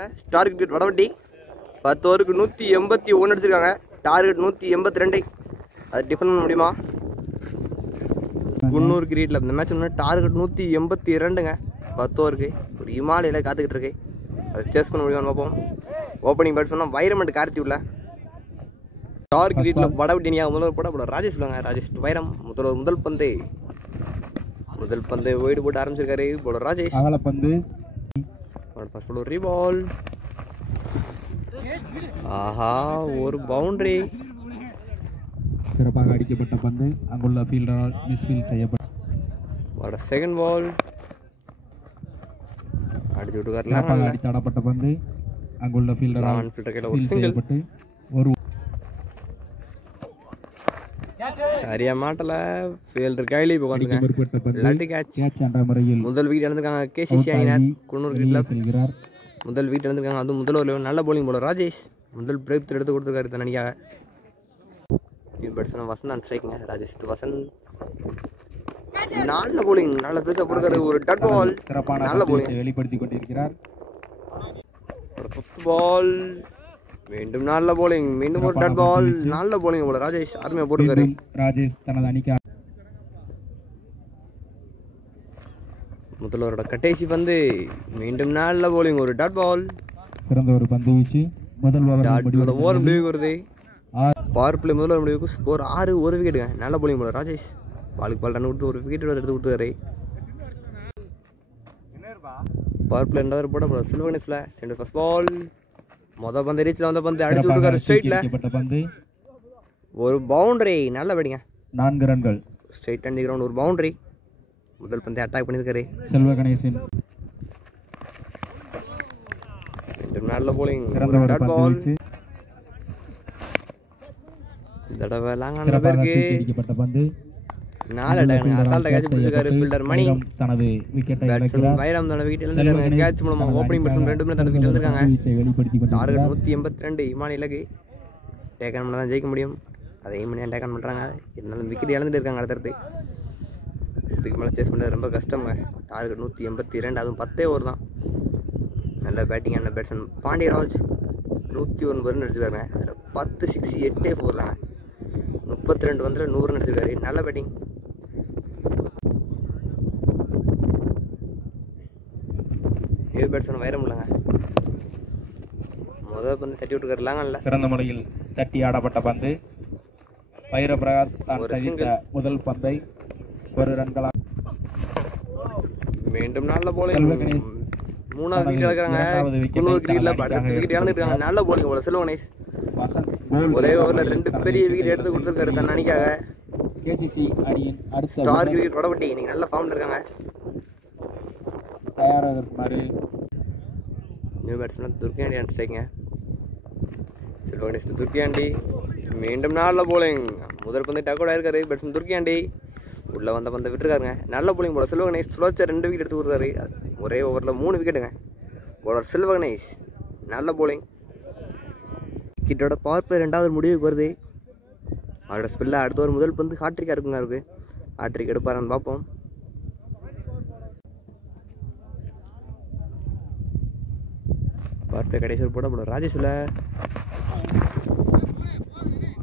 பண்ண star cricket வடவட்டி 10 ஓவருக்கு 181 அடிச்சிருக்காங்க. டார்கெட் 182. அது டிஃபன் பண்ண முடியுமா? குன்னூர் கிரிக்கெட்டில் இந்த மேட்ச் முன்னாடி டார்கெட் 182ங்க. 10 ஓவருக்கு ஒரு இமாலயில் காத்துக்கிட்டு இருக்கு. அதை சேஸ் பண்ண முடியுமான்னு பார்ப்போம். ஓப்பனிங் பேட் சொன்னால் வைரமெண்ட் கார்த்தி உள்ள ஸ்டார் கிரிக்கெட்டில் வடவட்டினியா முதல்வர் போட ராஜேஷ் சொல்லுவாங்க. ராஜேஷ் வைரம் முதல் பந்து ஒயிடு போட்டு ஆரம்பிச்சிருக்காரு. போல ராஜேஷ் பந்து ஃபர்ஸ்ட் ஒரு ரீபால். ஆஹா, ஒரு பவுண்டரி. சிறப்பாக அடிக்கப்பட்ட பந்து அங்குள்ள ஃபீல்டரால் மிஸ்ஃபீல்ட் செய்யப்பட்ட செகண்ட் பால் அடிச்சு விட்டுக்காரலாம். அடித்தாடப்பட்ட பந்து அங்குள்ள ஃபீல்டரால் செய்யப்பட்டு ஒரு சரியா மாட்டல. ஃபீல்டர் கையில முதல் விக்கெட் இழந்திருக்காங்க. கேசிசி அணியினர் குன்னூர் கிரிக்கெட்ல முதல் விக்கெட் இழந்திருக்காங்க. அதுவும் முதல் ஓவரில் நல்ல பவுலிங் போல ராஜேஷ் முதல் பிரேக் எடுத்து கொடுத்துருக்காரு தன் அணிக்காக. இது பேட்ஸ்மேன் வசந்த் ஸ்ட்ரைக்குங்க. ராஜேஷ் வசந்த் நல்ல பவுலிங், நல்ல பேச போடுறாரு. ஒரு டட் பால், நல்ல பவுலிங் வெளிப்படுத்தி கொண்டிருக்கிறார். ஃபிஃப்த் பால் மீண்டும் நல்ல பவுலிங், மீண்டும் ஒரு டட் பால், நல்ல பவுலிங் போல ராஜேஷ் அருமையா போடுறாரு. ராஜேஷ் தனது அணிக்கு முதல்வரோட கடைசி பந்து மீண்டும் நல்ல பவுலிங், ஒரு டாட் பால், சிறந்த ஒரு பந்து வீச்சு. முதல் ஓவர் முடிவுக்கு வருது. பவர் பிளே முதல் முடிவுக்கு ஸ்கோர் 6, ஒரு விக்கெட்டுங்க. நல்ல பவுலிங் போல ராஜேஷ். பாலுக்கு பால் ரன் கொடுத்து ஒரு விக்கெட் எடுத்து கொடுத்தாரு. பவர் பிளே ரெண்டாவது போட சில்வனிஸ்ல சென்டர் ஃபர்ஸ்ட் பால். மொதல் பந்து ரீச்சில் வந்த பந்து அடிச்சு விட்டுருக்காரு ஸ்ட்ரைட்ல. ஒரு பவுண்டரி, நல்ல பேட்டிங்க. 4 ரன்கள் ஸ்ட்ரைட் அண்ட் கிரவுண்ட், ஒரு பவுண்டரி. முதல் பந்தை அட்டாக் பண்ணியிருக்காரு செல்வ கணேசன். நல்ல போலிங், டாட் பால். தடவை லாங்கான பேருக்கு பந்து 4 அட்டாக் அசால்ட்டா கேட்ச் பிடிச்சிருக்காரு ஃபீல்டர் மணி. தனது விக்கெட்டை பேட்ஸ்மேன் வைரம் தனது விக்கெட் இழந்திருக்காங்க. கேட்ச் மூலமா ஓப்பனிங் பேட்ஸ்மேன் 2 பேரும் தனது விக்கெட் இழந்திருக்காங்க. டார்கெட் 182. இமான் இலக்கு டேக்கன் பண்ண தான் ஜெயிக்க முடியும். அதை எய்ம் பண்ணி டேக்கன் பண்ணுறாங்க. இருந்தாலும் விக்கெட் இழந்துட்டு இருக்காங்க. அடுத்தடுத்து இதுக்கு மேலே சேஸ் பண்ணுறது ரொம்ப கஷ்டங்க. டார்கெட் 182, அதுவும் 10 ஓவர் தான். நல்ல பேட்டிங் ஆன பேட்ஸ்மேன் பாண்டியராஜ் 109 ரன் அடிச்சிருக்காங்க. அதில் 10 6 8 4 தாங்க. 32 வந்து 100 ரன் அடிச்சிருக்காரு. நல்ல பேட்டிங். ஏ பேட்ஸ்மேன் வைரம் இல்லைங்க. முதல் பந்து தட்டி விட்டுருக்காருலாங்க. இல்லை, சிறந்த முறையில் தட்டி ஆடப்பட்ட பந்து. வைர பிரகாஷ் தான் தவிர்த்த முதல் பந்தை ஒரு ரன்களாக மீண்டும் நல்ல போலிங். 3வது விக்கெட் இழக்கிறாங்க. குன்னூர் கிரிக்கெட்ல அடுத்த விக்கெட் இழந்துருக்காங்க. நல்ல போலிங் போல செல்வ கணேஷ். ஒரே ஓவரில் 2 பெரிய விக்கெட் எடுத்து கொடுத்துருக்காரு தன் அணிக்காக. கேசிசி அணியின் அடுத்த ஸ்டார் கிரிக்கெட் வடவட்டி இன்னைக்கு நல்ல ஃபார்ம்ல இருக்காங்க. தயாராக நியூ பேட்ஸ்மேன் துர்க்கியாண்டி அடிச்சிட்டாங்க. செல்வ கணேஷ் துர்க்கியாண்டி மீண்டும் நல்ல போலிங். முதல் பந்து டக் அவுட் ஆயிருக்காரு பேட்ஸ்மேன் துர்க்கியாண்டி. உள்ளே வந்த பந்தை விட்டுருக்காருங்க. நல்ல போலிங் போல செல்வ கணேஷ். சுழற்சா 2 விக்கெட் எடுத்து கொடுத்தாரு. ஒரே ஓவரில் 3 விக்கெட்டுங்க. போலர் செல்வ கணேஷ் நல்ல போலிங். விக்கெட்டோட பவர் பிளே 2வது முடிவுக்கு வருது. அவரோட ஸ்பெல்ல அடுத்த ஒரு முதல் பந்து ஹாட்ரிக்காக இருக்குங்க. அவருக்கு ஹாட்ரிக் எடுப்பாரான்னு பார்ப்போம். பவர் பிளே கடைசி போட போல ராஜேஷில்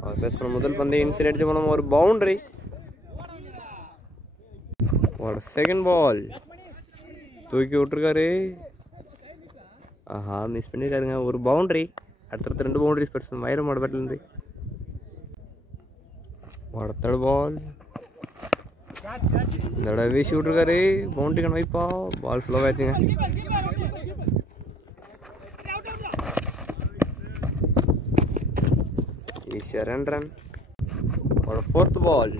அவர் பேஸ் பண்ண முதல் பந்து இன்சைட் அடிச்ச போனோம், ஒரு பவுண்டரி. ஒரு செகண்ட் பால் தூக்கி விட்டுருக்காரு. ஆஹா, மிஸ் பண்ணியிருக்காருங்க. ஒரு பவுண்டரி. அடுத்தடுத்த 2 பவுண்டரிஸ் பேட்ஸ்மேன் வைரமோட பேட்டிலேருந்து. தேர்ட் பால் இந்த தடவை வீசி விட்டுருக்காரு. பவுண்டரி கண் வைப்பா. பால் ஸ்லோவாகிடுச்சுங்க. ஈஸியாக 2 ரன். ஒரு 4th பால்,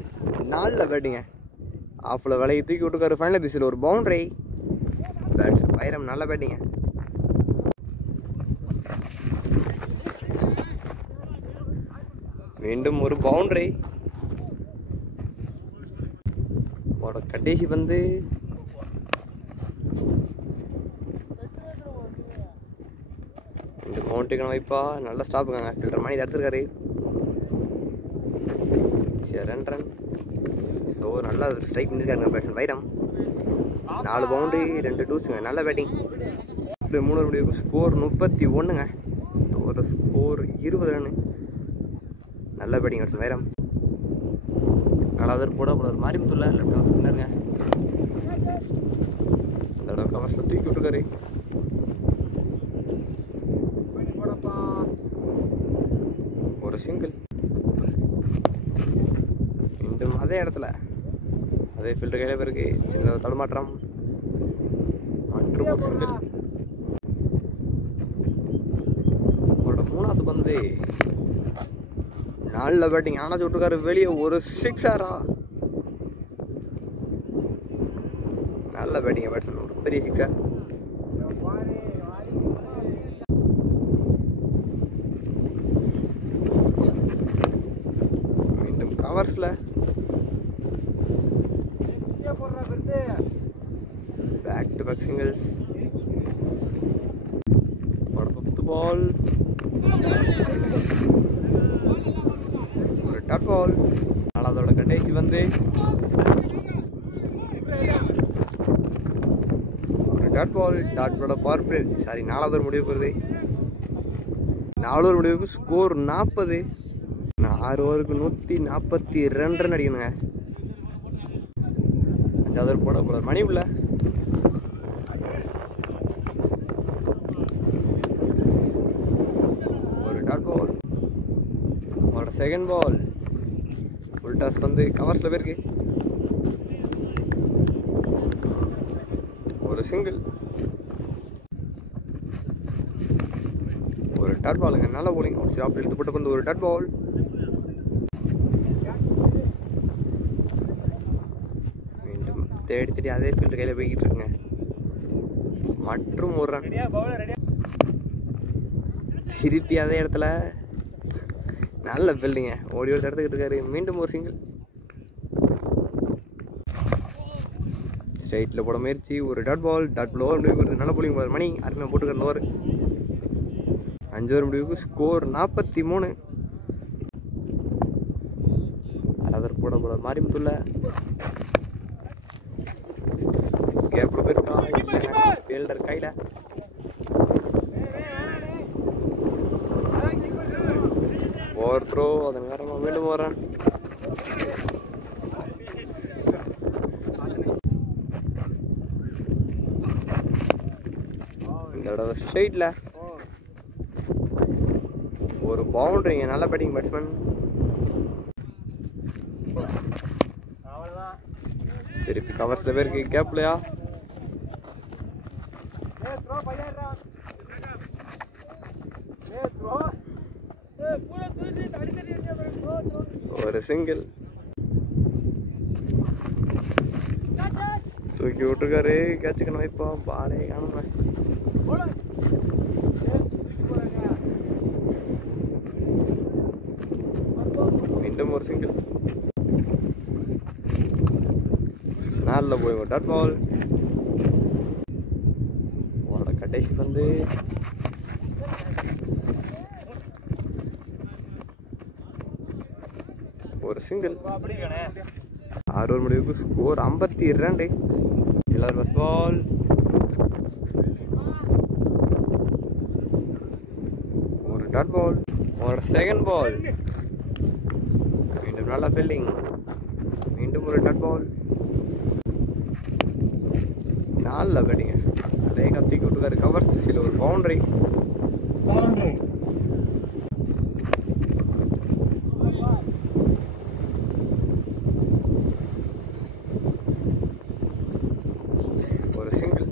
4ல் பேட்டிங்க. ஆஃபில் விலையை தூக்கி விட்டுருக்காரு. ஃபைனல் திசையில் ஒரு பவுண்டரி. பேட்ஸ்மேன் வைரம் நல்ல பேட்டிங்க. மீண்டும் ஒரு பவுண்டரி. கடைசி பந்து இந்த பவுண்டரிக்கான வைப்பா. நல்ல ஸ்டாப்புக்காங்க. ஃபில்டர் மணி எடுத்துருக்காரு. 2 ரன். நல்லா ஸ்ட்ரைக் பண்ணியிருக்காருங்க பேட்ஸ்மேன் வைரம். 4 பவுண்டரி 2 டூஸுங்க. நல்ல பேட்டிங். இப்படி 3 ஓவர் முடிவுக்கு ஸ்கோர் 31ங்க. ஒரு ஸ்கோர் 20 ரன். நல்ல பேட்டிங் ஆடுச்சு வைரம். 4வது போட போல மாரிமுத்துள்ள லெஃப்ட் ஆஃப் ஸ்பின்னருங்க. இந்த தடவை கவர்ஸ்ல தூக்கி விட்டுருக்காரு. ஒரு சிங்கிள். மீண்டும் அதே இடத்துல அதே ஃபீல்டர் கையில் பிறகு சின்ன தடுமாற்றம் மற்றும் ஒரு சிங்கிள். அவரோட 3வது பந்து 4 பேட்டிங் ஆனால் விட்டுருக்காரு வெளியே. ஒரு 6ஆரா? நல்ல பேட்டிங் பேட்ஸ்மேன், ஒரு பெரிய 6ஆர். மீண்டும் கவர்ஸ்ல பேக் டு பேக் சிங்கிள்ஸ். ஒரு 5th பால், ஒரு டாட் பால். 4வதோட கடைசி வந்து ஒரு டாட் பால். டாட் பாலோட பவர் பிளே. சாரி, 4வது முடிவுக்கு வருது. 4 ஓவர் முடிவுக்கு ஸ்கோர் 40. 6 ஓவருக்கு 142 ரன் அடிக்கணுங்க. 5வது ஓவர் போட போல மணி உள்ள. ஒரு டாட் பால். அவரோட 2nd பால். ஃபுல் டாஸ் வந்து கவர்ஸ்ல போயிருக்கு. ஒரு சிங்கிள். ஒரு டாட் பாலுங்க. நல்ல போலிங். ஒரு ஆஃப் எடுத்து போட்டு வந்து ஒரு டாட் பால். மீண்டும் தேடி அதே ஃபீல்டர் கையில் போய்கிட்டு இருக்குங்க. மற்றும் ஒரு ரன். திருப்பி அதே இடத்துல நல்ல ஃபீல்டிங்க. ஓடி ஓடி தடுத்துக்கிட்டு இருக்காரு. மீண்டும் ஒரு சிங்கிள். ஸ்ட்ரைட்டில் போட முயற்சி. ஒரு dot ball. Dot ball over முடிவுக்கு வருது. நல்ல போலிங் போகிறார் மணி. அருமையாக போட்டுக்கிற ஓவர். 5 ஓவர் முடிவுக்கு ஸ்கோர் 43. 6வது போட போல மாரிமுத்துள்ள. கேப்ல போயிருக்கா ஃபீல்டர் கையில். Over throw. அதன் காரணமாக மீண்டும் ஒரு ரன். இந்த தடவை ஸ்ட்ரைட்டில் ஒரு பவுண்டரிங்க. நல்ல பேட்டிங் பேட்ஸ்மேன். திருப்பி கவர்ஸ்ல பேருக்கு கேப்லையா. ஒரு சிங்கிள். தூக்கி விட்டுருக்காரு. கேட்சுக்கணும். இப்போ பாலே காணுங்க. மீண்டும் ஒரு சிங்கிள். 4ல போய் ஒரு டாட் பால். அவரோட கடைசி வந்து ஒரு சிங்கிள். 6 ஓவர் முடிவுக்கு ஸ்கோர் 52. 7வது ஃபர்ஸ்ட் பால். ஒரு டாட் பால். அவரோட 2nd பால். மீண்டும் நல்ல ஃபீல்டிங். மீண்டும் ஒரு டாட் பால். 4ல பேட்டிங்க. அதே கத்திக்கு விட்டுருக்காரு. கவர் சில ஒரு பவுண்டரி. ஒரு சிங்கிள்.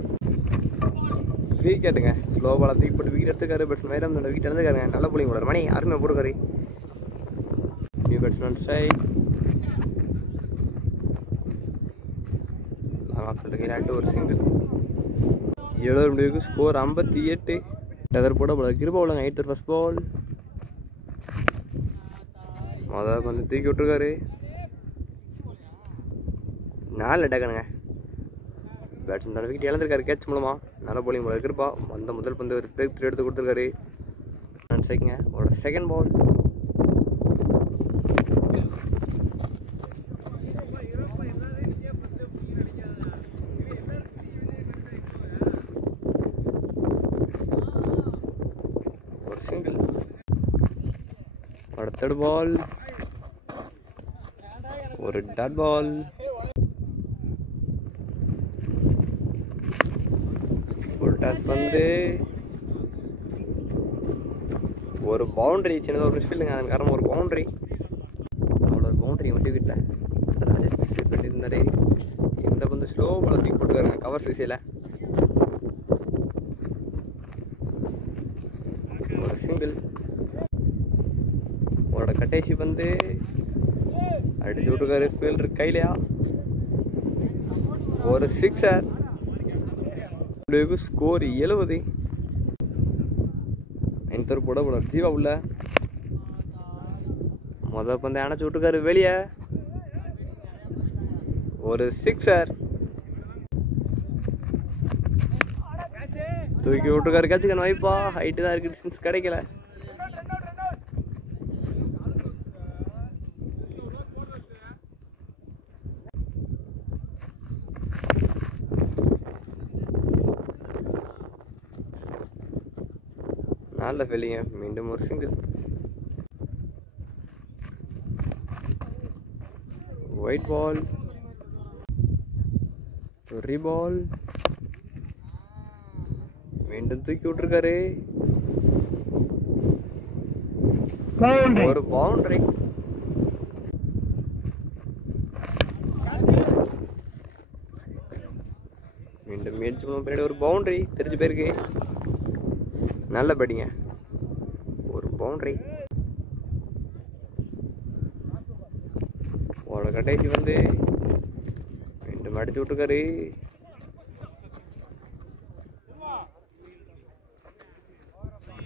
விக்கெட்டுங்க. ஸ்லோ பாலை தூக்கி போட்டு விக்கெட் எடுத்துக்காரு. பேட்ஸ்மேன் வைரம் விக்கெட் எடுத்துக்காருங்க. நல்ல போலிங் போடுறாரு மணி. அருமையாக போட்டுக்காரு. New batsman strike. ஒரு சிங்கிள். 7 ஓவர் முடிவுக்கு ஸ்கோர் 58. டெதர் போட போல கிருபா உள்ளங்க. 8th first ball. மொதல் வந்து தூக்கி விட்டுருக்காரு. 4 டேக்கனுங்க. பேட்ஸ்மேன் விக்கெட் இழந்திருக்காரு கேட்ச் மூலமா. நல்ல போலிங் போல கிருபா. அந்த முதல் பந்து ஒரு பிரேக் த்ரூ எடுத்து கொடுத்துருக்காரு. ஸ்ட்ரைக்குங்க. அவரோட 2nd பால். சிங்கிள். அடுத்த பால் ஒரு டாட் பால். ஃபுல் டாஸ் வந்து ஒரு பவுண்டரி, சின்னதாக ஒரு மிஸ்ஃபீல்டுங்க. அதன் காரணம் ஒரு பவுண்டரி. அவ்வளோ ஒரு பவுண்டரி வண்டி வீட்டில் ராஜேஷ் மிஸ்ஃபீல்ட் பண்ணியிருந்தாரு. இந்த பந்து ஸ்லோ பால் தூக்கி போட்டுக்காருங்க கவர் சிசியில். ஒரு சிங்கிள். அவரோட கடைசி வந்து அடிச்சு விட்டுருக்காரு ஃபீல்டர் கையிலையா. ஒரு சிக்ஸர். ஸ்கோர் 70. 9 போட ஜீவா உள்ள முதல் பந்தை அணைச்சு விட்டுருக்காரு வெளியே. ஒரு சிக்ஸர். தூக்கி விட்டுருக்காரு. கட்சிக்கான வாய்ப்பா ஹைட்டு தான் இருக்கு, டிஸ்டன்ஸ் கிடைக்கல. நல்ல ஃபீலிங்க. மீண்டும் ஒரு சிங்கிள். White ball. ஒரு பால். மீண்டும் தூக்கி விட்டுருக்காரு. ஒரு பவுண்டரி. மீண்டும் முயற்சி பின்னாடி ஒரு பவுண்டரி தெரிஞ்சு போயிருக்கு. நல்ல பேட்டிங்க. ஒரு பவுண்டரி. ஒரு கடைசி வந்து மீண்டும் அடிச்சு விட்டுருக்காரு.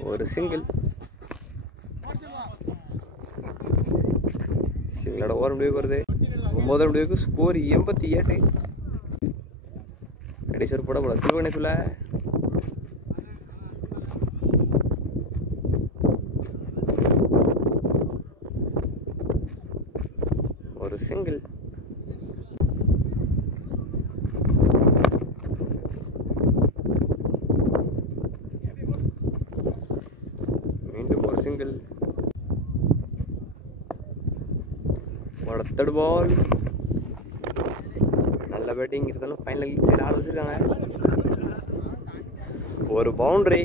ஒரு சிங்கிள். சிங்கிளோட ஓவர் முடிவுக்கு வருது. 9 முடிவுக்கு ஸ்கோர் 88. கடைசி ஒரு போட போல சில்வனே சொல்ல. ஒரு சிங்கிள். மீண்டும் ஒரு சிங்கிள். அடுத்த பால். நல்ல பேட்டிங் இருந்தாலும் ஃபைனல் சைடு ஆட வச்சிருக்காங்க. ஒரு பவுண்டரி.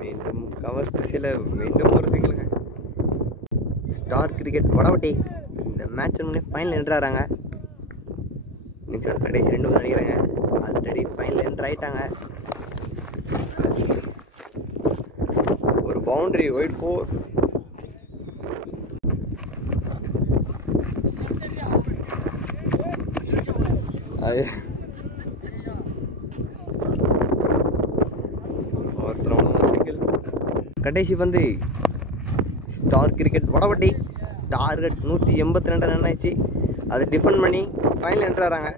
மீண்டும் கவர் திசையில் மீண்டும் ஒரு சிங்கிளுங்க. ஸ்டார் கிரிக்கெட் வடவட்டி இந்த மேட்ச் முன்னே ஃபைனல் என்ட்ராகிறாங்க. இன்னைக்கு கடைசி 2 நினைக்கிறாங்க. ஆல்ரெடி ஃபைனல் என்ட்ரு ஆகிட்டாங்க. ஒரு பவுண்டரி. ஒயிட் 4. சிங்கிள். கடைசி வந்து ஸ்டார் கிரிக்கெட் வடவட்டி. டார்கெட் 182 ரன் ஆயிடுச்சு. அதை டிஃபெண்ட் பண்ணி ஃபைனல் என்ட்ராகிறாங்க.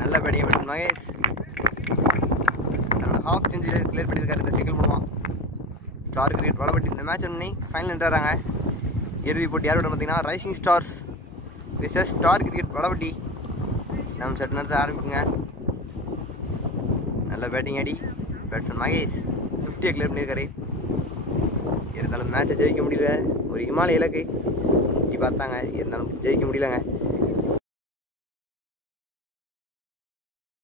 நல்ல பேட்டிங் மகேஷ் தன்னோட ஹாஃப் செஞ்சுரி கிளியர் பண்ணியிருக்காரு இந்த சிங்கிள் மூலமாக. ஸ்டார் கிரிக்கெட் வடவட்டி இந்த மேட்ச் பண்ணி ஃபைனல் என்ட்ராகிறாங்க. இறுதி போட்டி யாரோட பார்த்தீங்கன்னா rising stars versus star cricket Vadavatti. நம்ம சட்ட நேரத்தை ஆரம்பிக்குங்க. நல்ல பேட்டிங் அடி பேட்ஸ்மேன் மகேஷ் 50 கிளியர் பண்ணியிருக்காரு. இருந்தாலும் மேட்சை ஜெயிக்க முடியல. ஒரு இமாலய இலக்கு இப்படி பார்த்தாங்க, இருந்தாலும் ஜெயிக்க முடியலங்க.